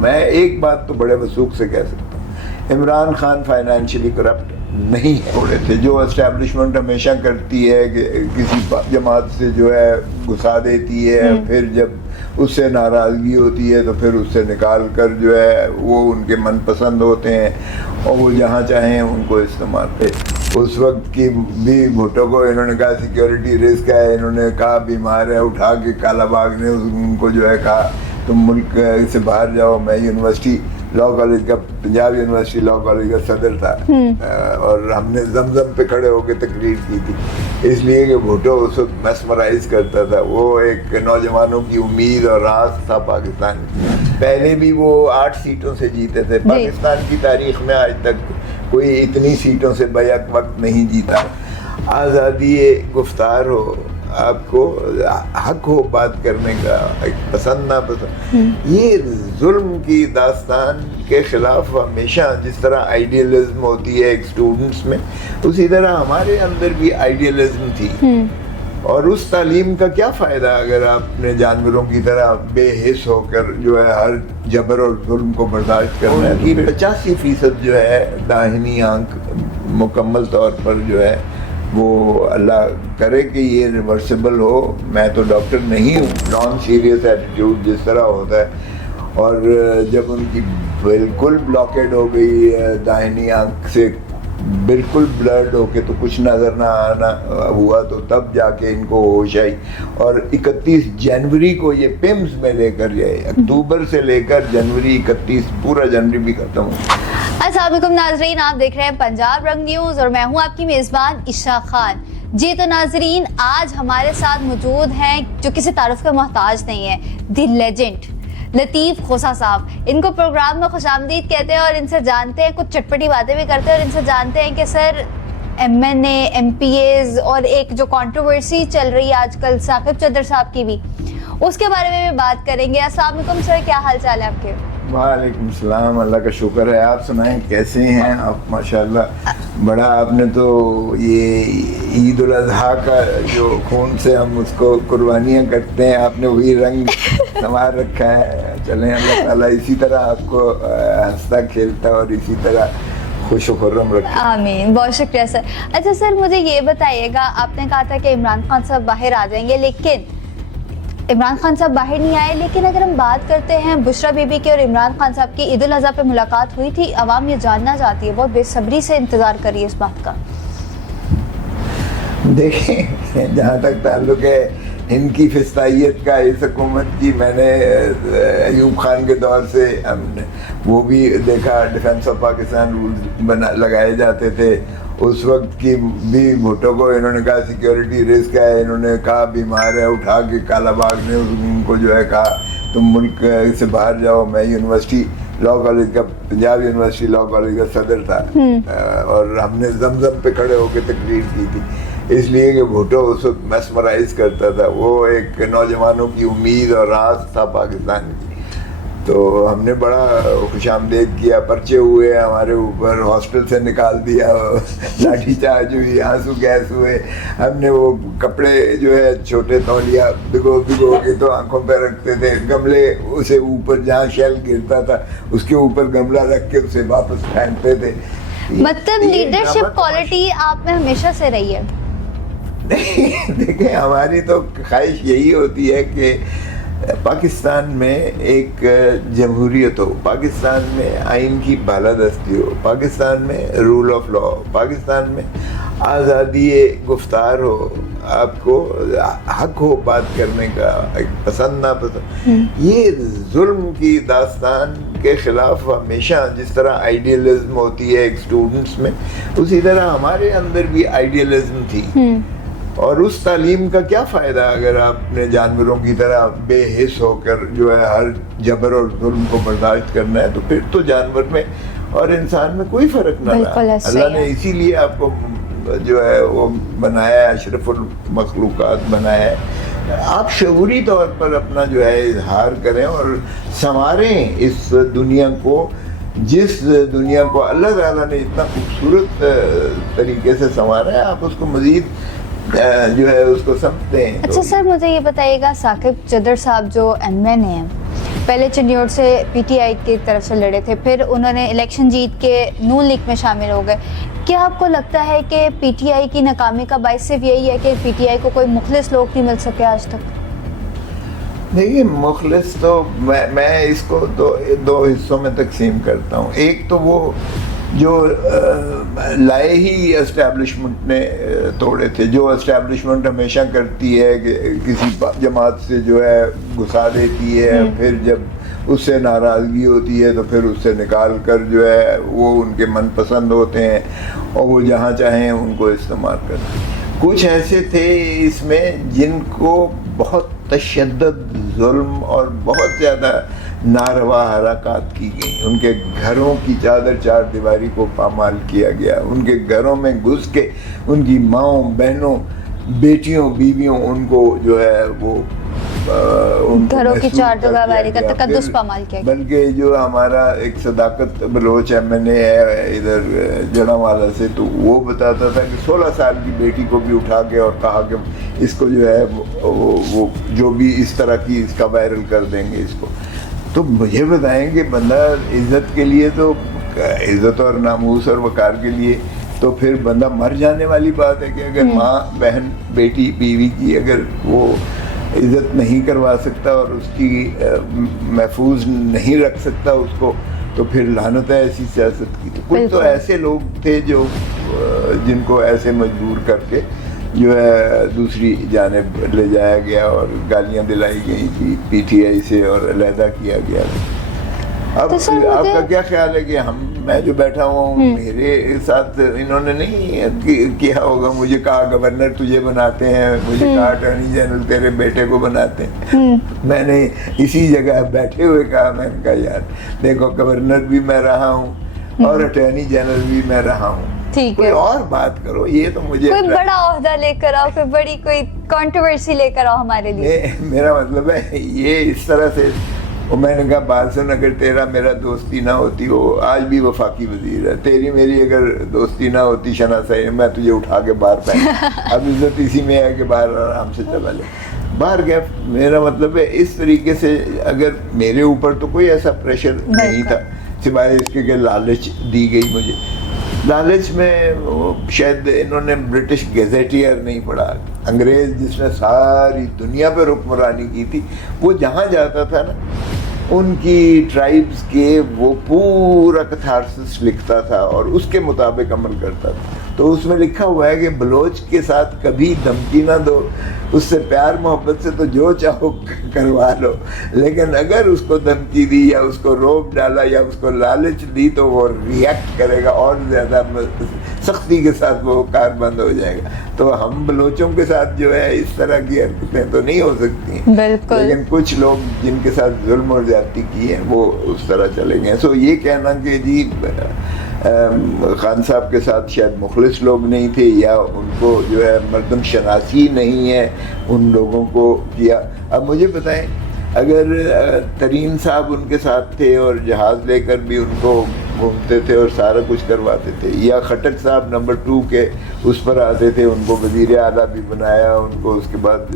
میں ایک بات تو بڑے وثوق سے کہہ سکتا ہوں، عمران خان فائنینشلی کرپٹ نہیں ہوئے تھے. جو اسٹیبلشمنٹ ہمیشہ کرتی ہے کہ کسی جماعت سے جو ہے گھسا دیتی ہے، پھر جب اس سے ناراضگی ہوتی ہے تو پھر اس سے نکال کر جو ہے وہ ان کے من پسند ہوتے ہیں اور وہ جہاں چاہیں ان کو استعمال کرتے. اس وقت کی بھی بھٹو کو انہوں نے کہا سیکیورٹی رسک ہے، انہوں نے کہا بیمار ہے، اٹھا کے کالا باغ نے ان کو جو ہے کہا تم ملک سے باہر جاؤ. میں یونیورسٹی لا کالج کا، پنجاب یونیورسٹی لا کالج کا صدر تھا اور ہم نے زمزم پہ کھڑے ہو کے تقریر کی تھی، اس لیے کہ بھٹو اس وقت میسمرائز کرتا تھا. وہ ایک نوجوانوں کی امید اور راز تھا پاکستان میں. پہلے بھی وہ 8 سیٹوں سے جیتے تھے. پاکستان کی تاریخ میں آج تک کوئی اتنی سیٹوں سے بیک وقت نہیں جیتا. آزادی گفتار ہو، آپ کو حق ہو بات کرنے کا، پسند نہ پسند، یہ ظلم کی داستان کے خلاف ہمیشہ جس طرح آئیڈیلزم ہوتی ہے ایک اسٹوڈنٹس میں، اسی طرح ہمارے اندر بھی آئیڈیلزم تھی. اور اس تعلیم کا کیا فائدہ اگر آپ نے جانوروں کی طرح بے حس ہو کر جو ہے ہر جبر اور ظلم کو برداشت کرنا ہے. کہ 85% جو ہے داہنی آنکھ مکمل طور پر جو ہے وہ اللہ کرے کہ یہ ریورسیبل ہو. میں تو ڈاکٹر نہیں ہوں. نان سیریس ایٹیٹیوڈ جس طرح ہوتا ہے، اور جب ان کی بالکل بلاکیڈ ہو گئی داہنی آنکھ سے، بالکل بلرڈ ہو کے تو کچھ نظر نہ آنا ہوا، تو تب جا کے ان کو ہوش آئی. اور 31 جنوری کو یہ پمز میں لے کر گئے. اکتوبر سے لے کر جنوری 31، پورا جنوری بھی ختم ہو. السلام علیکم ناظرین، آپ دیکھ رہے ہیں پنجاب رنگ نیوز اور میں ہوں آپ کی میزبان عشاء خان. جی تو ناظرین، آج ہمارے ساتھ موجود ہیں جو کسی تعارف کا محتاج نہیں ہے، دی لیجنڈ لطیف خوسا صاحب. ان کو پروگرام میں خوش آمدید کہتے ہیں اور ان سے جانتے ہیں، کچھ چٹپٹی باتیں بھی کرتے ہیں اور ان سے جانتے ہیں کہ سر MNA MPAs اور ایک جو کنٹروورسی چل رہی ہے آج کل ثاقب چدر صاحب کی بھی، اس کے بارے میں بھی بات کریں گے. السلام علیکم سر، کیا حال چال ہے آپ کے؟ وعلیکم السلام، اللہ کا شکر ہے. آپ سنائیں کیسے ہیں آپ؟ ماشاءاللہ بڑا آپ نے تو یہ عید الاضحیٰ کا جو خون سے ہم اس کو قربانیاں کرتے ہیں، آپ نے وہی رنگ سنوار رکھا ہے. چلیں اللہ تعالیٰ اسی طرح آپ کو ہنستا کھیلتا اور اسی طرح خوش و خرم رکھے. آمین، بہت شکریہ سر. اچھا سر، مجھے یہ بتائیے گا، آپ نے کہا تھا کہ عمران خان صاحب باہر آ جائیں گے، لیکن عمران خان صاحب باہر نہیں آئے. لیکن اگر ہم بات کرتے ہیں بشرا بی بی کی اور عمران خان صاحب کی عید الاضحیٰ پہ ملاقات ہوئی تھی، عوام یہ جاننا چاہتی ہے، بہت بے صبری سے انتظار کر رہی ہے اس بات کا. دیکھیں، جہاں تک تعلق ہے ان کی فستائیت کا اس حکومت کی، میں نے ایوب خان کے دور سے ہم نے وہ بھی دیکھا، ڈیفینس آف پاکستان رولز لگائے جاتے تھے. اس وقت کی بھی بھٹو کو انہوں نے کہا سیکیورٹی رسک ہے، انہوں نے کہا بیمار ہے، اٹھا کے کالا باغ نے ان کو جو ہے کہا تم ملک سے باہر جاؤ. میں یونیورسٹی لا کالج کا، پنجاب یونیورسٹی لا کالج کا صدر تھا اور ہم نے زمزم پہ کھڑے ہو کے تقریر کی تھی، اس لیے کہ بھٹو اس وقت میسمرائز کرتا تھا. وہ ایک نوجوانوں کی امید اور راز تھا پاکستان کی. تو ہم نے بڑا خوش آمدید کیا. پرچے ہوئے ہمارے اوپر، ہاسٹل سے نکال دیا، لاٹھی چارج ہوئی، آنسو گیس ہوئے. ہم نے وہ کپڑے جو ہے چھوٹے تولیہ بھگو کے تو آنکھوں پہ رکھتے تھے، گملے اسے اوپر جہاں شیل گرتا تھا اس کے اوپر گملہ رکھ کے اسے واپس پھینکتے تھے. مطلب لیڈرشپ کوالٹی آپ میں ہمیشہ سے رہی ہے. دیکھیں، ہماری تو خواہش یہی ہوتی ہے کہ پاکستان میں ایک جمہوریت ہو، پاکستان میں آئین کی بالادستی ہو، پاکستان میں رول آف لا ہو، پاکستان میں آزادی گفتار ہو، آپ کو حق ہو بات کرنے کا، پسند نہ پسند. یہ ظلم کی داستان کے خلاف ہمیشہ جس طرح آئیڈیلزم ہوتی ہے ایک اسٹوڈنٹس میں، اسی طرح ہمارے اندر بھی آئیڈیلزم تھی. اور اس تعلیم کا کیا فائدہ اگر آپ نے جانوروں کی طرح بے حس ہو کر جو ہے ہر جبر اور ظلم کو برداشت کرنا ہے، تو پھر تو جانور میں اور انسان میں کوئی فرق نہ رہا. اللہ نے اسی لیے آپ کو جو ہے وہ بنایا ہے، اشرف المخلوقات بنایا ہے. آپ شعوری طور پر اپنا جو ہے اظہار کریں اور سنواریں اس دنیا کو، جس دنیا کو اللہ تعالیٰ نے اتنا خوبصورت طریقے سے سنوارا ہے. آپ اس کو مزید جو ہے اس کو سمجھتے ہیں. اچھا سر، مجھے یہ بتائیے گا، ثاقب چدر صاحب جو MNA ہیں، پہلے چنڈیگڑھ سے پی ٹی آئی کی طرف سے لڑے تھے, پھر انہوں نے الیکشن جیت کے نون لیگ میں شامل ہو گئے. کیا آپ کو لگتا ہے کہ پی ٹی آئی کی ناکامی کا باعث صرف یہی ہے کہ پی ٹی آئی کو کوئی مخلص لوگ نہیں مل سکے آج تک؟ دیکھیے مخلص تو میں اس کو دو حصوں میں تقسیم کرتا ہوں. ایک تو وہ جو لائے ہی اسٹیبلشمنٹ نے توڑے تھے, جو اسٹیبلشمنٹ ہمیشہ کرتی ہے کہ کسی جماعت سے جو ہے گھسا دیتی ہے, پھر جب اس سے ناراضگی ہوتی ہے تو پھر اس سے نکال کر جو ہے وہ ان کے من پسند ہوتے ہیں اور وہ جہاں چاہیں ان کو استعمال کرتے ہیں. کچھ ایسے تھے اس میں جن کو بہت تشدد, ظلم اور بہت زیادہ ناروا حرکات کی گئیں. ان کے گھروں کی چادر چار دیواری کو پامال کیا گیا. ان کے گھروں میں گھس کے ان کی ماؤں, بہنوں, بیٹیوں, بیویوں, ان کو جو ہے وہ گھروں کی چار دیواری کا تقدس پامال کیا گیا. بلکہ جو ہمارا ایک صداقت بلوچ ایم این اے ہے ادھر جڑاوالا سے, تو وہ بتاتا تھا کہ 16 سال کی بیٹی کو بھی اٹھا کے اور کہا کہ اس کو جو ہے وہ جو بھی اس طرح کی اس کا وائرل کر دیں گے اس کو. تو مجھے بتائیں کہ بندہ عزت کے لیے, تو عزت اور ناموس اور وقار کے لیے تو پھر بندہ مر جانے والی بات ہے کہ اگر ماں, بہن, بیٹی, بیوی کی اگر وہ عزت نہیں کروا سکتا اور اس کی محفوظ نہیں رکھ سکتا اس کو, تو پھر لعنت ہے ایسی سیاست کی. تو کچھ تو ایسے لوگ تھے جو جن کو ایسے مجبور کر کے جو ہے دوسری جانب لے جایا گیا اور گالیاں دلائی گئی تھی پی ٹی آئی سے اور علیحدہ کیا گیا. اب آپ کا کیا خیال ہے کہ میں جو بیٹھا ہوا ہوں, میرے ساتھ انہوں نے نہیں کیا ہوگا, مجھے کہا گورنر تجھے بناتے ہیں, مجھے کہا اٹارنی جنرل تیرے بیٹے کو بناتے ہیں, میں نے اسی جگہ بیٹھے ہوئے کہا, میں نے کہا یار دیکھو گورنر بھی میں رہا ہوں اور اٹارنی جنرل بھی میں رہا ہوں, کوئی اور بات کرو. یہ تو مجھے کوئی بڑا عہدہ لے کر آؤ, کوئی بڑی کوئی کنٹروورسی لے کر آؤ ہمارے لیے. میرا مطلب ہے یہ اس طرح سے. اور میں نے کہا بات سن, اگر تیرا میرا دوستی نہ ہوتی, وہ آج بھی وفاقی وزیر ہے, تیری میری اگر دوستی نہ ہوتی شناسائی, میں تجھے اٹھا کے باہر پھینک. اب عزت اسی میں ہے کہ باہر آرام سے چلا لے. باہر گیا. میرا مطلب ہے اس طریقے سے اگر میرے اوپر تو کوئی ایسا پریشر نہیں تھا سوائے اس کے کہ لالچ دی گئی مجھے. لالچ میں شاید انہوں نے برٹش گیزیٹیئر نہیں پڑھا. انگریز جس نے ساری دنیا پہ حکمرانی کی تھی, وہ جہاں جاتا تھا نا ان کی ٹرائبز کے وہ پورا کتھارسس لکھتا تھا اور اس کے مطابق عمل کرتا تھا. تو اس میں لکھا ہوا ہے کہ بلوچ کے ساتھ کبھی دھمکی نہ دو, اس سے پیار محبت سے تو جو چاہو کروا لو, لیکن اگر اس کو دھمکی دی یا اس کو روب ڈالا یا اس کو لالچ دی تو وہ ریئیکٹ کرے گا اور زیادہ سختی کے ساتھ وہ کار بند ہو جائے گا. تو ہم بلوچوں کے ساتھ جو ہے اس طرح کی حرکتیں تو نہیں ہو سکتی ہیں, لیکن کچھ لوگ جن کے ساتھ ظلم اور زیادتی کی ہے وہ اس طرح چلے گئے. سو یہ کہنا کہ جی خان صاحب کے ساتھ شاید مخلص لوگ نہیں تھے یا ان کو جو ہے مردم شناسی نہیں ہے ان لوگوں کو کیا. اب مجھے بتائیں, اگر ترین صاحب ان کے ساتھ تھے اور جہاز لے کر بھی ان کو گھومتے تھے اور سارا کچھ کرواتے تھے, یا خٹک صاحب نمبر 2 کے اس پر آتے تھے, ان کو وزیر اعلیٰ بھی بنایا, ان کو اس کے بعد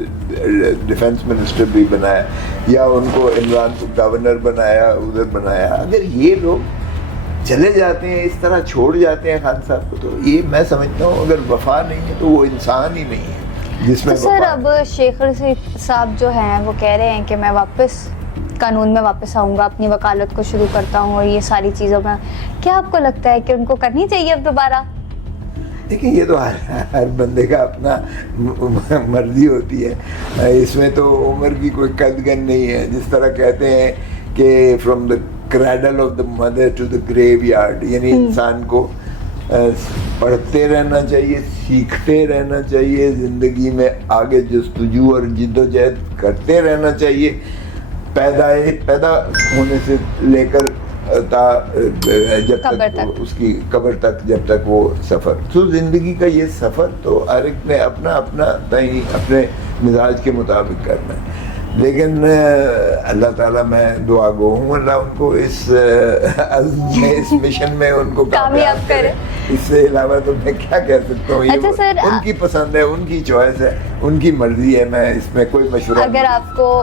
ڈیفنس منسٹر بھی بنایا, یا ان کو عمران کو گورنر بنایا, ادھر بنایا, اگر یہ لوگ چلے جاتے ہیں اس طرح چھوڑ جاتے ہیں خان صاحب کو, تو یہ میں سمجھتا ہوں اگر وفا نہیں ہے تو وہ انسان ہی نہیں ہے جس میں. تو سر اب شیخ رشید صاحب جو ہیں وہ کہہ رہے ہیں کہ میں واپس قانون میں واپس آؤں گا, اپنی وکالت کو شروع کرتا ہوں, اور یہ ساری چیزوں میں کیا آپ کو لگتا ہے کہ ان کو کرنی چاہیے اب دوبارہ؟ دیکھیں یہ تو ہر بندے کا اپنا مرضی ہوتی ہے, اس میں تو عمر کی کوئی قدغن نہیں ہے. جس طرح کہتے ہیں کہ from the cradle of the mother to the graveyard, یعنی انسان کو پڑھتے رہنا چاہیے, سیکھتے رہنا چاہیے, زندگی میں آگے جستجو اور جد و جہد کرتے رہنا چاہیے, پیدا ہونے سے لے کر جب تک اس کی قبر تک, جب تک وہ سفر. تو زندگی کا یہ سفر تو ہر ایک نے اپنا اپنا اپنے مزاج کے مطابق کرنا ہے. لیکن اللہ تعالیٰ, میں دعا گو ہوں, اللہ ان کو اس عزم میں, اس مشن میں ان کو کامیاب کرے. اس سے علاوہ تو میں کیا کہہ سکتا ہوں. یہ ان کی پسند ہے, ان کی چوائس ہے, ان کی مرضی ہے, میں اس میں کوئی مشورہ. اگر آپ کو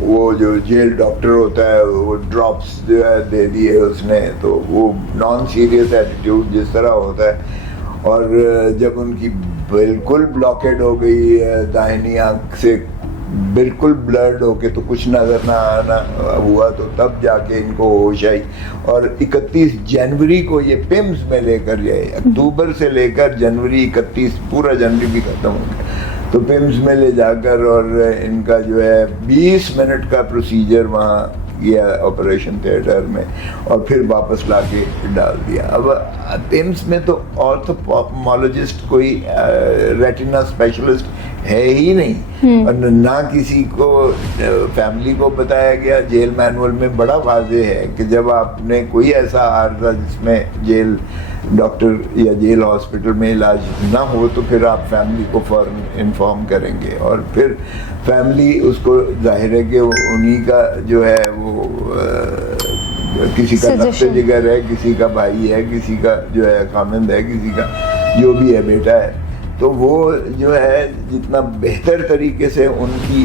وہ جو جیل ڈاکٹر ہوتا ہے وہ ڈراپس جو ہے دے دیے اس نے, تو وہ نان سیریس ایٹیٹیوڈ جس طرح ہوتا ہے. اور جب ان کی بالکل بلاکیڈ ہو گئی داہنی آنکھ سے, بالکل بلرڈ ہو کے تو کچھ نظر نہ آنا ہوا, تو تب جا کے ان کو ہوش آئی. اور 31 جنوری کو یہ پمز میں لے کر جائے, اکتوبر سے لے کر جنوری 31, پورا جنوری بھی ختم ہو گیا, تو پمز میں لے جا کر اور ان کا جو ہے 20 منٹ کا پروسیجر وہاں کیا آپریشن تھیٹر میں, اور پھر واپس لا کے ڈال دیا. اب پمز میں تو آرتھوپالوجسٹ کوئی ریٹینا اسپیشلسٹ ہے ہی نہیں, اور نہ کسی کو فیملی کو بتایا گیا. جیل مینول میں بڑا واضح ہے کہ جب آپ نے کوئی ایسا عارضہ جس میں جیل ڈاکٹر یا جیل ہاسپٹل میں علاج نہ ہو تو پھر آپ فیملی کو فوراً انفارم کریں گے, اور پھر فیملی اس کو ظاہر ہے کہ انہی کا جو ہے وہ کسی کا نفس جگر ہے, کسی کا بھائی ہے, کسی کا جو ہے خامند ہے, کسی کا جو بھی ہے بیٹا ہے, تو وہ جو ہے جتنا بہتر طریقے سے ان کی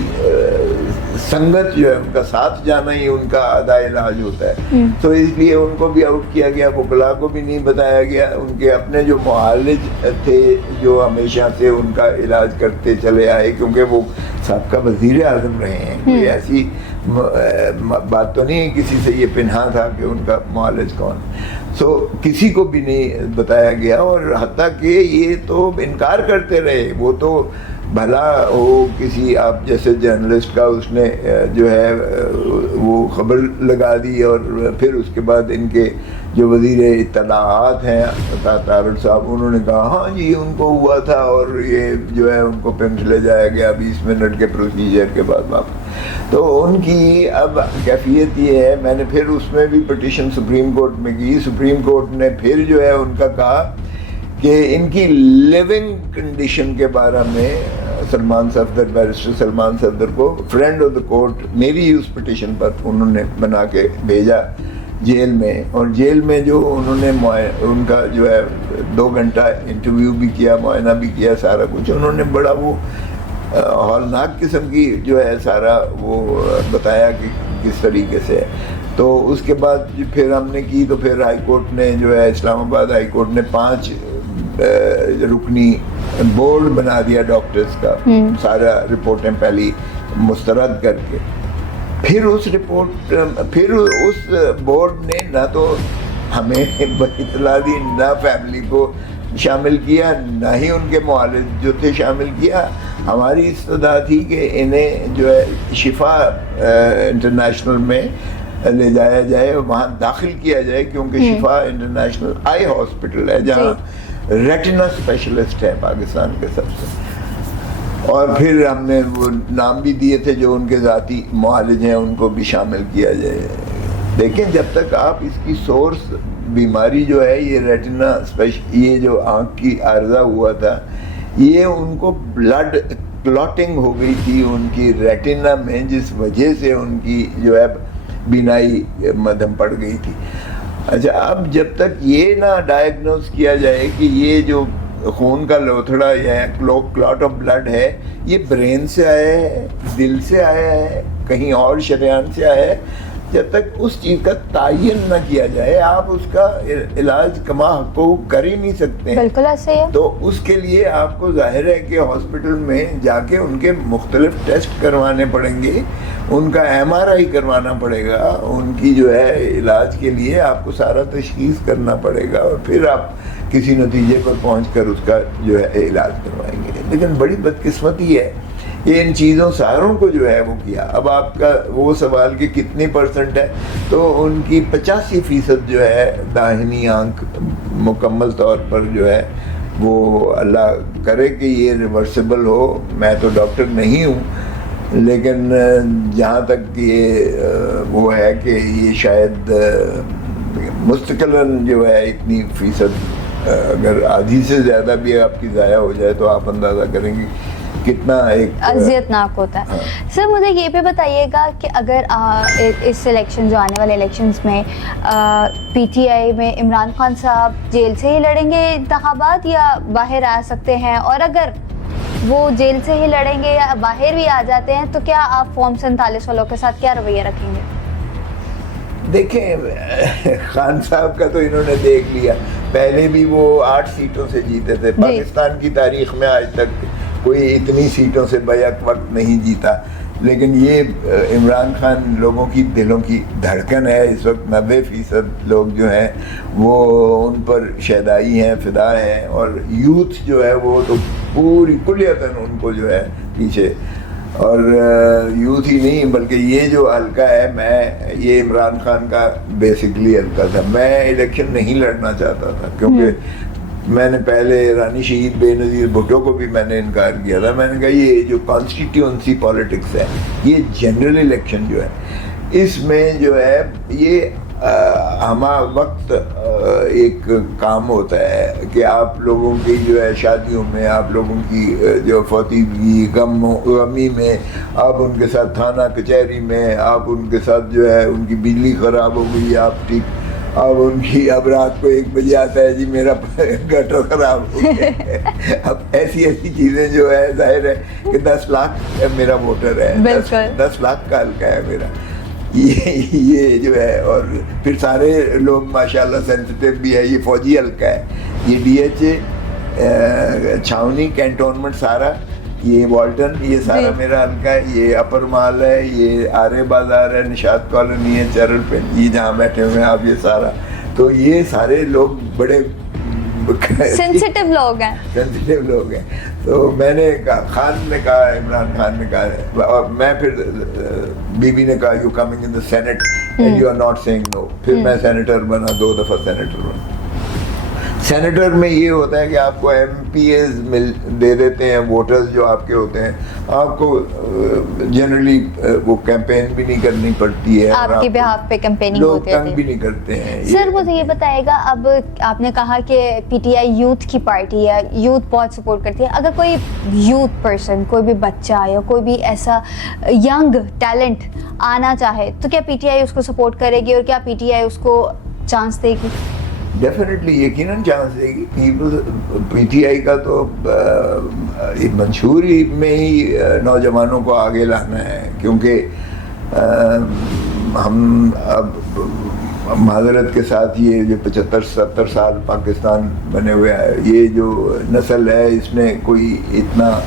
سنگت جو ہے, ان کا ساتھ جانا ہی ان کا آدھا علاج ہوتا ہے. تو اس لیے ان کو بھی آؤٹ کیا گیا, وکلا کو بھی نہیں بتایا گیا. ان کے اپنے جو معالج تھے جو ہمیشہ سے ان کا علاج کرتے چلے آئے, کیونکہ وہ سابقہ وزیر اعظم رہے ہیں, کوئی ایسی بات تو نہیں ہے کسی سے یہ پنہا تھا کہ ان کا معالج کون. سو کسی کو بھی نہیں بتایا گیا, اور حتیٰ کہ یہ تو انکار کرتے رہے. وہ تو بھلا ہو کسی آپ جیسے جرنلسٹ کا اس نے جو ہے وہ خبر لگا دی, اور پھر اس کے بعد ان کے جو وزیر اطلاعات ہیں طارق صاحب, انہوں نے کہا ہاں جی ان کو ہوا تھا, اور یہ جو ہے ان کو پمز لے جایا گیا 20 منٹ کے پروسیجر کے بعد واپس. تو ان کی اب کیفیت یہ ہے, میں نے پھر اس میں بھی پٹیشن سپریم کورٹ میں کی. سپریم کورٹ نے پھر جو ہے ان کا کہا کہ ان کی لیونگ کنڈیشن کے بارے میں سلمان صفدر, بیرسٹر سلمان صفدر کو فرینڈ آف دا کورٹ میری اس پٹیشن پر انہوں نے بنا کے بھیجا جیل میں. اور جیل میں جو انہوں نے ان کا جو ہے 2 گھنٹہ انٹرویو بھی کیا, معائنہ بھی کیا, سارا کچھ انہوں نے بڑا وہ ہولناک قسم کی جو ہے سارا وہ بتایا کہ کس طریقے سے ہے. تو اس کے بعد پھر ہم نے کی, تو پھر ہائی کورٹ نے جو ہے اسلام آباد ہائی کورٹ نے 5 رکنی بورڈ بنا دیا ڈاکٹرز کا, سارا رپورٹیں پہلی مسترد کر کے. پھر اس بورڈ نے نہ تو ہمیں اطلاع دی, نہ فیملی کو شامل کیا, نہ ہی ان کے معالج جو تھے شامل کیا. ہماری استدعا تھی کہ انہیں جو ہے شفا انٹرنیشنل میں لے جایا جائے, وہاں داخل کیا جائے, کیونکہ شفا انٹرنیشنل آئی ہاسپٹل ہے جہاں ریٹنا اسپیشلسٹ ہے پاکستان کے سب سے. اور پھر ہم نے وہ نام بھی دیے تھے جو ان کے ذاتی معالج ہیں, ان کو بھی شامل کیا جائے. دیکھیں جب تک آپ اس کی سورس بیماری جو ہے یہ ریٹنا یہ جو آنکھ کی عارضہ ہوا تھا, یہ ان کو بلڈ کلوٹنگ ہو گئی تھی ان کی ریٹنا میں, جس وجہ سے ان کی جو ہے بینائی مدھم پڑ گئی تھی. اچھا, اب جب تک یہ نہ ڈائگنوز کیا جائے کہ یہ جو خون کا لوتھڑا یا کلاٹ آف بلڈ ہے یہ برین سے آیا ہے, دل سے آیا ہے, کہیں اور شریان سے آیا ہے, جب تک اس چیز کا تعین نہ کیا جائے آپ اس کا علاج کما حقوق کر ہی نہیں سکتے. بالکل ایسے ہے. تو اس کے لیے آپ کو ظاہر ہے کہ ہاسپٹل میں جا کے ان کے مختلف ٹیسٹ کروانے پڑیں گے, ان کا MRI کروانا پڑے گا, ان کی جو ہے علاج کے لیے آپ کو سارا تشخیص کرنا پڑے گا, اور پھر آپ کسی نتیجے پر پہنچ کر اس کا جو ہے علاج کروائیں گے. لیکن بڑی بدقسمتی ہے یہ ان چیزوں ساروں کو جو ہے وہ کیا. اب آپ کا وہ سوال کہ کتنی % ہے, تو ان کی 85% جو ہے داہنی آنکھ مکمل طور پر جو ہے وہ اللہ کرے کہ یہ ریورسیبل ہو. میں تو ڈاکٹر نہیں ہوں, لیکن جہاں تک یہ وہ ہے کہ یہ شاید مستقلاً جو ہے اتنی فیصد اگر آدھی سے زیادہ بھی آپ کی ضائع ہو جائے تو آپ اندازہ کریں گے کتنا ایک اذیت ناک ہوتا ہے. سر مجھے یہ بھی بتائیے گا کہ اگر اس الیکشن جو آنے والے الیکشنز میں PTI میں عمران خان صاحب جیل سے ہی لڑیں گے انتخابات یا باہر آ سکتے ہیں, اور اگر وہ جیل سے ہی لڑیں گے یا باہر بھی آ جاتے ہیں تو کیا آپ فارم 47 والوں کے ساتھ کیا رویہ رکھیں گے؟ دیکھیں خان صاحب کا تو انہوں نے دیکھ لیا، پہلے بھی وہ 8 سیٹوں سے جیتے تھے، پاکستان کی تاریخ میں آج تک کوئی اتنی سیٹوں سے بیک وقت نہیں جیتا، لیکن یہ عمران خان لوگوں کی دلوں کی دھڑکن ہے اس وقت، 90% لوگ جو ہیں وہ ان پر شیدائی ہیں، فدا ہیں، اور یوتھ جو ہے وہ تو پوری کلیتاً ان کو جو ہے پیچھے، اور یوتھ ہی نہیں بلکہ یہ جو حلقہ ہے، یہ عمران خان کا بیسکلی حلقہ تھا، میں الیکشن نہیں لڑنا چاہتا تھا کیونکہ میں نے پہلے رانی شہید بے نظیر بھٹو کو بھی میں نے انکار کیا تھا، میں نے کہا یہ جو کانسٹیٹیونسی پالیٹکس ہے، یہ جنرل الیکشن جو ہے اس میں جو ہے یہ ہمہ وقت ایک کام ہوتا ہے کہ آپ لوگوں کی جو ہے شادیوں میں، آپ لوگوں کی جو فوتیدگی غمی میں، آپ ان کے ساتھ تھانہ کچہری میں، آپ ان کے ساتھ جو ہے ان کی بجلی خراب ہو گئی، آپ ٹھیک، اب ان کی اب رات کو 1 بجے آتا ہے جی میرا گٹر خراب ہو گیا، اب ایسی چیزیں جو ہے ظاہر ہے کہ 10 لاکھ میرا ووٹر ہے، 10 لاکھ کا حلقہ ہے میرا، یہ جو ہے، اور پھر سارے لوگ ماشاءاللہ سینسٹیو بھی ہے، یہ فوجی حلقہ ہے، یہ ڈی ایچ اے چھاونی کینٹونمنٹ سارا، یہ والٹن، یہ سارا میرا حلقہ ہے، یہ اپر مال ہے، یہ آرے بازار ہے، نشاط کالونی ہے، چرل پنڈ، یہ جہاں بیٹھے ہوئے ہیں آپ، یہ سارا، تو یہ سارے لوگ بڑے سینسٹیو لوگ ہیں، تو میں نے کہا، خان نے کہا، عمران خان نے کہا، اور میں پھر بی بی نے کہا you coming in the senate and you are not seeing no, پھر میں سینیٹر بنا، 2 دفعہ سینیٹر بنا۔ سینیٹر میں یہ ہوتا ہے کہ آپ کو ایم پی ایز دے دیتے ہیں، ووٹرز جو آپ کے ہوتے ہیں، آپ کو جنرلی وہ کیمپین بھی نہیں کرنی پڑتی ہے، آپ کی بہاف پہ کیمپیننگ ہوتی ہے، لوگ تنگ بھی نہیں کرتے ہیں۔ سر مجھے یہ بتائے گا، اب آپ نے کہا کہ پی ٹی آئی یوتھ کی پارٹی ہے، یوتھ بہت سپورٹ کرتی ہے، اگر کوئی یوتھ پرسن، کوئی بھی بچہ یا کوئی بھی ایسا ینگ ٹیلنٹ آنا چاہے تو کیا پی ٹی آئی اس کو سپورٹ کرے گی، اور کیا پی ٹی آئی اس کو چانس دے گی؟ ڈیفینیٹلی، یقیناً چانس دے گی۔ پی ٹی آئی کا تو منشوری میں ہی نوجوانوں کو آگے لانا ہے، کیونکہ ہم اب معذرت کے ساتھ یہ جو 75-70 سال پاکستان بنے ہوئے ہے، یہ جو نسل ہے اس نے کوئی اتنا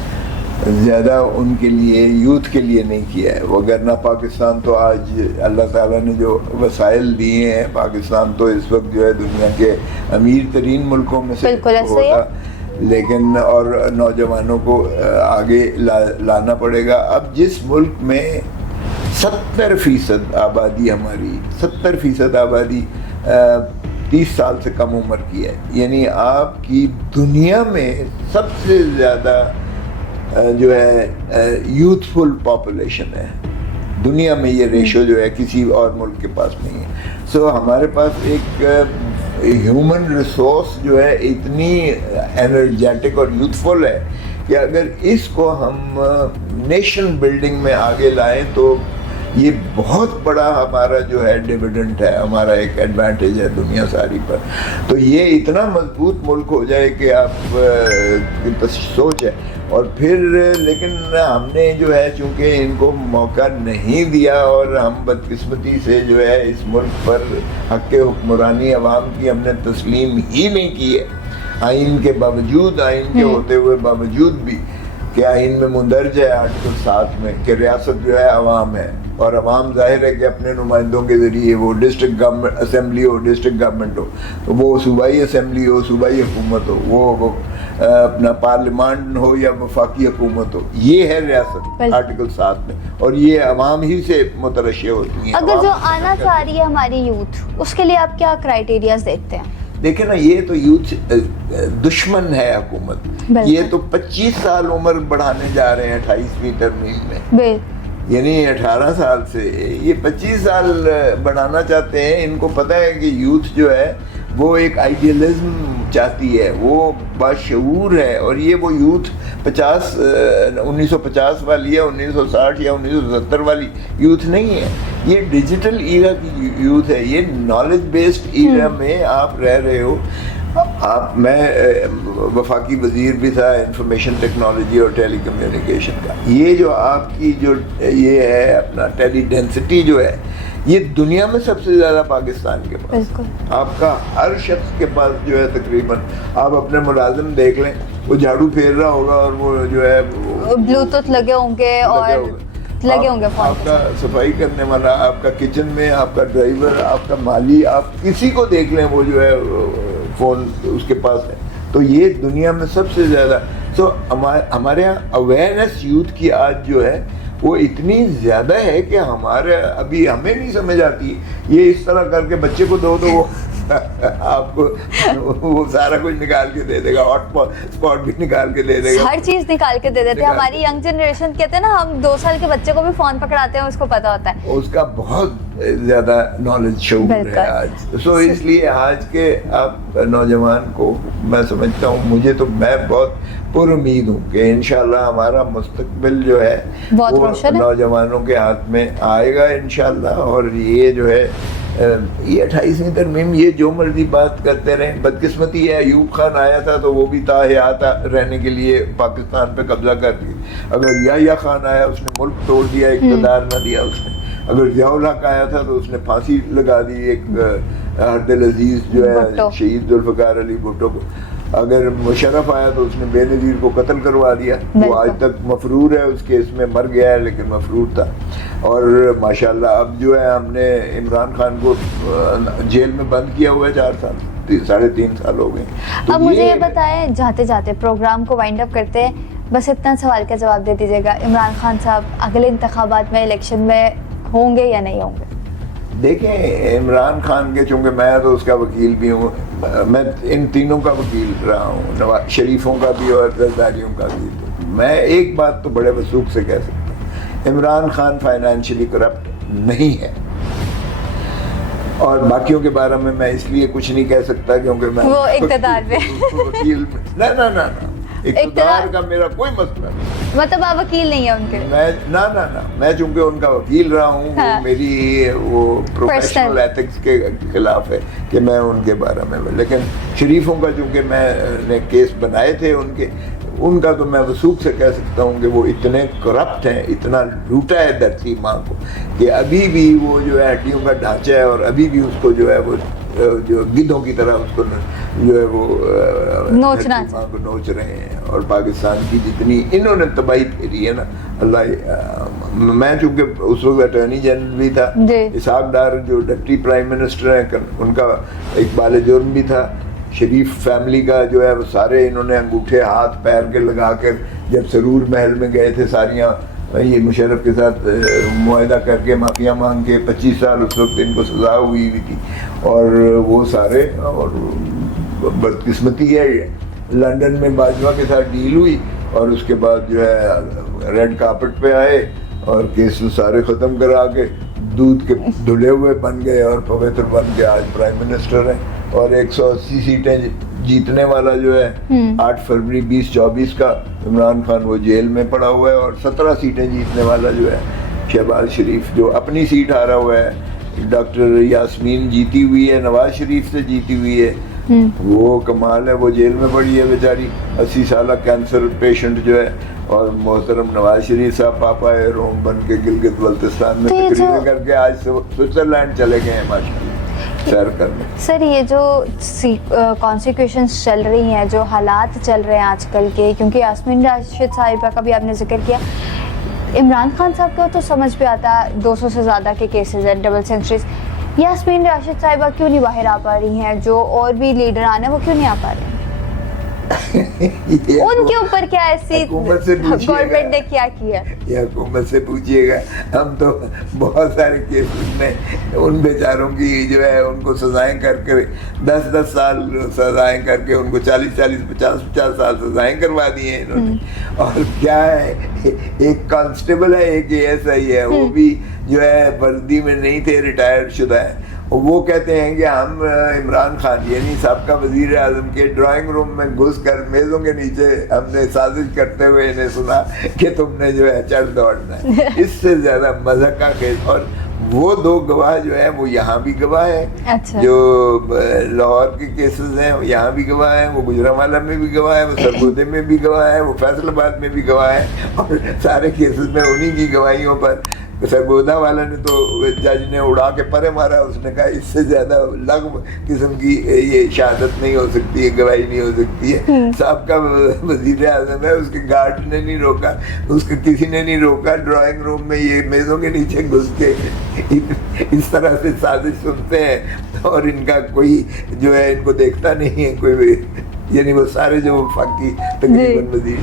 زیادہ ان کے لیے، یوتھ کے لیے نہیں کیا ہے، وگرنہ پاکستان تو آج اللہ تعالیٰ نے جو وسائل دیے ہیں، پاکستان تو اس وقت جو ہے دنیا کے امیر ترین ملکوں میں سے ہوتا، لیکن اور نوجوانوں کو آگے لانا پڑے گا۔ اب جس ملک میں 70% آبادی، ہماری 70% آبادی 30 سال سے کم عمر کی ہے، یعنی آپ کی دنیا میں سب سے زیادہ جو ہے یوتھفل پاپولیشن ہے دنیا میں، یہ ریشو جو ہے کسی اور ملک کے پاس نہیں ہے۔ سو ہمارے پاس ایک ہیومن ریسورس جو ہے اتنی انرجیٹک اور یوتھفل ہے کہ اگر اس کو ہم نیشن بلڈنگ میں آگے لائیں تو یہ بہت بڑا ہمارا جو ہے ڈیویڈنٹ ہے، ہمارا ایک ایڈوانٹیج ہے دنیا ساری پر۔ تو یہ اتنا مضبوط ملک ہو جائے کہ آپ سوچ ہے، اور پھر لیکن ہم نے جو ہے چونکہ ان کو موقع نہیں دیا، اور ہم بدقسمتی سے جو ہے اس ملک پر حق حکمرانی عوام کی ہم نے تسلیم ہی نہیں کی ہے، آئین کے باوجود، آئین کے ہوتے ہوئے باوجود بھی، کہ آئین میں مندرج ہے آرٹیکل 7 میں کہ ریاست جو ہے عوام ہے، اور عوام ظاہر ہے کہ اپنے نمائندوں کے ذریعے، وہ ڈسٹرکٹ گورنمنٹ اسمبلی ہو، ڈسٹرکٹ گورنمنٹ ہو، تو وہ صوبائی اسمبلی ہو، صوبائی حکومت ہو، وہ اپنا پارلیمان ہو یا وفاقی حکومت ہو، یہ ہے ریاست آرٹیکل 7 میں، اور یہ عوام ہی سے مترشح ہوتی ہیں۔ اگر جو آنا چاہ رہی ہے ہماری یوتھ، اس کے لیے آپ کیا کرائیٹیریاز دیکھتے ہیں؟ دیکھیں نا، یہ تو یوتھ دشمن ہے حکومت، یہ تو 25 سال عمر بڑھانے جا رہے ہیں 28ویں ترمیم میں، یعنی 18 سال سے یہ 25 سال بڑھانا چاہتے ہیں۔ ان کو پتہ ہے کہ یوتھ جو ہے وہ ایک آئیڈیلزم چاہتی ہے، وہ باشعور ہے، اور یہ وہ یوتھ 1950 والی یا 1960 یا 1970 والی یوتھ نہیں ہے، یہ ڈیجیٹل ایرا کی یوتھ ہے، یہ نالج بیسڈ ایرا میں آپ رہ رہے ہو۔ آپ میں وفاقی وزیر بھی تھا انفارمیشن ٹیکنالوجی اور ٹیلی کمیونیکیشن کا. یہ جو آپ کی جو یہ ہے اپنا ٹیلی ڈینسٹی جو ہے یہ دنیا میں سب سے زیادہ پاکستان کے پاس. بالکل. آپ کا ہر شخص کے پاس جو ہے تقریباً آپ اپنے ملازم دیکھ لیں وہ جھاڑو پھیر رہا ہوگا اور وہ جو ہے بلوٹوتھ لگے ہوں گے اور لگے ہوں گے فون. آپ کا صفائی کرنے والا, آپ کا کچن میں آپ کا ڈرائیور, آپ کا مالی, آپ کسی کو دیکھ لیں وہ جو ہے فون اس کے پاس ہے. تو یہ دنیا میں سب سے زیادہ. تو ہمارے یہاں اویئرنیس یوتھ کی آج جو ہے وہ اتنی زیادہ ہے کہ ہمارے ابھی ہمیں نہیں سمجھ آتی. یہ اس طرح کر کے بچے کو دو تو وہ آپ کو وہ سارا کچھ نکال کے دے دے گا, ہاٹ اسپاٹ بھی نکال کے دے دے گا, ہر چیز نکال کے دے دیتے ہیں. ہماری ینگ جنریشن کہتے ہیں نا ہم 2 سال کے بچے کو بھی فون پکڑاتے ہیں, اس کو پتا ہوتا ہے, اس کا بہت زیادہ نالج شعور ہے آج. سو اس لیے آج کے آپ نوجوان کو میں سمجھتا ہوں, مجھے تو میں بہت پر امید ہوں کہ انشاءاللہ ہمارا مستقبل جو ہے وہ نوجوانوں کے ہاتھ میں آئے گا انشاءاللہ. اور یہ جو ہے یہ 28ویں ترمیم یہ جو مرضی بات کرتے رہیں, بدقسمتی ہے ایوب خان آیا تھا تو وہ بھی تاحیات رہنے کے لیے پاکستان پہ قبضہ کر دیا. اگر یحییٰ خان آیا اس نے ملک توڑ دیا, اقتدار نہ دیا اس نے. اگر ضیاء الحق آیا تھا تو اس نے پھانسی لگا دی ایک عبد العزیز جو ہے شہید ذوالفقار علی بھٹو کو. اگر مشرف آیا تو اس نے بے نظیر کو قتل کروا دیا. وہ آج تک مفرور ہے, اس کیس میں مر گیا ہے لیکن مفرور تھا. اور ماشاءاللہ اب جو ہے ہم نے عمران خان کو جیل میں بند کیا ہوا ہے 4 سال, 3.5 سال ہو گئے. اب مجھے یہ بتائیں جاتے جاتے پروگرام کو وائنڈ اپ کرتے ہیں, بس اتنا سوال کا جواب دے دیجیے گا, عمران خان صاحب اگلے انتخابات میں الیکشن میں ہوں گے یا نہیں ہوں گے؟ دیکھیں عمران خان کے, چونکہ میں تو اس کا وکیل بھی ہوں, میں ان تینوں کا وکیل رہا ہوں, نواز شریفوں کا بھی اور زرداریوں کا بھی. میں ایک بات تو بڑے وثوق سے کہہ سکتا ہوں, عمران خان فائنینشلی کرپٹ نہیں ہے. اور باقیوں کے بارے میں میں اس لیے کچھ نہیں کہہ سکتا کیونکہ میں وہ اقتدار میں وکیل نہ اقتدار کا میرا کوئی مسئلہ نہیں. مطلب آپ وکیل نہیں ہیں ان کے؟ میں چونکہ ان کا وکیل رہا ہوں, وہ میری وہ پروفیشنل ایتھکس کے خلاف ہے کہ میں ان کے بارے میں. لیکن شریفوں کا چونکہ میں نے کیس بنائے تھے ان کا تو میں وثوق سے کہہ سکتا ہوں کہ وہ اتنے کرپٹ ہیں, اتنا لوٹا ہے دھرتی ماں کو کہ ابھی بھی وہ جو ہے ہڈیوں کا ڈھانچہ ہے اور ابھی بھی اس کو جو ہے وہ جو گدھوں کی طرح اس کو جو ہے وہ نوچ رہے ہیں. اور پاکستان کی جتنی انہوں نے تباہی پھیری ہے نا, اللہ, میں چونکہ اس وقت اٹارنی جنرل بھی تھا, اسحاق ڈار جو ڈپٹی پرائم منسٹر ہیں ان کا اقبال جرم بھی تھا, شریف فیملی کا جو ہے وہ سارے انہوں نے انگوٹھے ہاتھ پیر کے لگا کر جب سرور محل میں گئے تھے ساریاں یہ مشرف کے ساتھ معاہدہ کر کے معافیاں مانگ کے 25 سال اس وقت ان کو سزا ہوئی تھی. اور وہ سارے, اور بدقسمتی ہے لنڈن میں باجوہ کے ساتھ ڈیل ہوئی اور اس کے بعد جو ہے ریڈ کارپٹ پہ آئے اور کیس سارے ختم کرا کے دودھ کے دھلے ہوئے بن گئے اور پویتر بن کے آج پرائم منسٹر ہیں. اور 180 سیٹیں جیتنے والا جو ہے 8 فروری 2024 کا عمران خان وہ جیل میں پڑا ہوا ہے. اور 17 سیٹیں جیتنے والا جو ہے شہباز شریف جو اپنی سیٹ ہارا ہوا ہے. ڈاکٹر یاسمین جیتی ہوئی ہے, نواز شریف سے جیتی ہوئی ہے, وہ کمال ہے, وہ جیل میں پڑی ہے بیچاری 80 سالہ کینسر پیشنٹ جو ہے. اور محترم نواز شریف صاحب پاپا ہے روم بن کے گلگت بلتستان میں تقریر کر کے آج سوئٹزرلینڈ چلے گئے ہیں ماشاءاللہ سیر کرنے. سر یہ جو کانسیکیوشنز چل رہی ہیں, جو حالات چل رہے ہیں آج کل کے, کیونکہ یاسمین راشد صاحبہ کا بھی آپ نے ذکر کیا, عمران خان صاحب کو تو سمجھ پہ آتا ہے 200 سے زیادہ کے کیسز ہیں, ڈبل سینچریز, یاسمین راشد صاحبہ کیوں نہیں باہر آ پا رہی ہیں, جو اور بھی لیڈران ہیں وہ کیوں نہیں آ پا رہے ہیں؟ ان کے اوپر کیا ایسی گورنمنٹ نے کیا کیا؟ یہ حکومت سے پوچھیے گا. ہم تو بہت سارے کیسز میں ان بیچاروں کی جو ہے ان کو سزائیں کر کے 10 سال سزائیں کر کے ان کو 40 50 سال سزائیں کروا دی ہیں انہوں نے. اور کیا ہے, ایک کانسٹیبل ہے, ایک ASI ہے, وہ بھی جو ہے وردی میں نہیں تھے, ریٹائر شدہ ہیں. وہ کہتے ہیں کہ ہم عمران خان یعنی سابقہ وزیر اعظم کے ڈرائنگ روم میں گھس کر میزوں کے نیچے ہم نے سازش کرتے ہوئے انہیں سنا کہ تم نے جو ہے چڑھ دوڑنا ہے. اس سے زیادہ مذہق کا کیس. اور وہ 2 گواہ جو ہیں وہ یہاں بھی گواہ ہیں. اچھا. جو لاہور کے کیسز ہیں یہاں بھی گواہ ہیں, وہ گجرانوالہ میں بھی گواہ ہیں, وہ سرگودے میں بھی گواہ ہیں, وہ فیصل آباد میں بھی گواہ ہیں, اور سارے کیسز میں انہی کی گواہیوں پر. سرگودا والا نے تو جج نے اڑا کے پرے مارا, اس نے کہا اس سے زیادہ لغو قسم کی یہ شہادت نہیں ہو سکتی ہے, گواہی نہیں ہو سکتی ہے. صاحب کا وزیر اعظم ہے, اس کے گارڈ نے نہیں روکا, اس کے کسی نے نہیں روکا. ڈرائنگ روم میں یہ میزوں کے نیچے گھس کے اس طرح سے سازش سنتے ہیں, اور ان کا کوئی جو ہے ان کو دیکھتا نہیں ہے کوئی بھی, یعنی وہ سارے جو وفاقی تقریباً وزیر.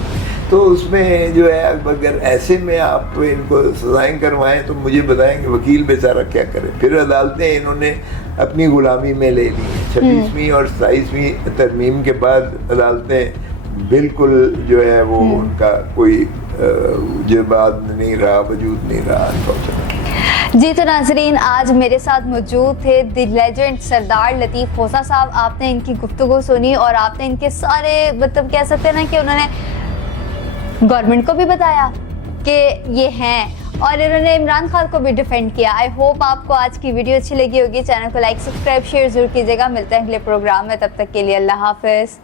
تو اس میں جو ہے اگر ایسے میں آپ ان کو سزائیں کروائیں تو مجھے بتائیں کہ وکیل بیچارہ کیا کرے. پھر عدالتیں انہوں نے اپنی غلامی میں لے لی. 26ویں اور 27ویں ترمیم کے بعد عدالتیں بالکل جو ہے وہ ان کا کوئی جباد نہیں رہا, وجود نہیں رہا. جی تو ناظرین, آج میرے ساتھ موجود تھے دی لیجنڈ سردار لطیف کھوسہ صاحب. آپ نے ان کی گفتگو سنی اور آپ نے ان کے سارے مطلب کہہ سکتے ہیں نا کہ انہوں نے گورنمنٹ کو بھی بتایا کہ یہ ہیں, اور انہوں نے عمران خان کو بھی ڈیفینڈ کیا. آئی ہوپ آپ کو آج کی ویڈیو اچھی لگی ہوگی. چینل کو لائک, سبسکرائب, شیئر ضرور کیجیے گا. ملتے ہیں اگلے پروگرام میں, تب تک کے لیے اللہ حافظ.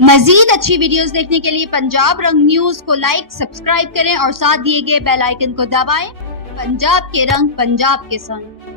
مزید اچھی ویڈیوز دیکھنے کے لیے پنجاب رنگ نیوز کو لائک, سبسکرائب کریں اور ساتھ دیے گئے بیل آئیکن کو دبائیں. پنجاب کے رنگ, پنجاب کے سنگ.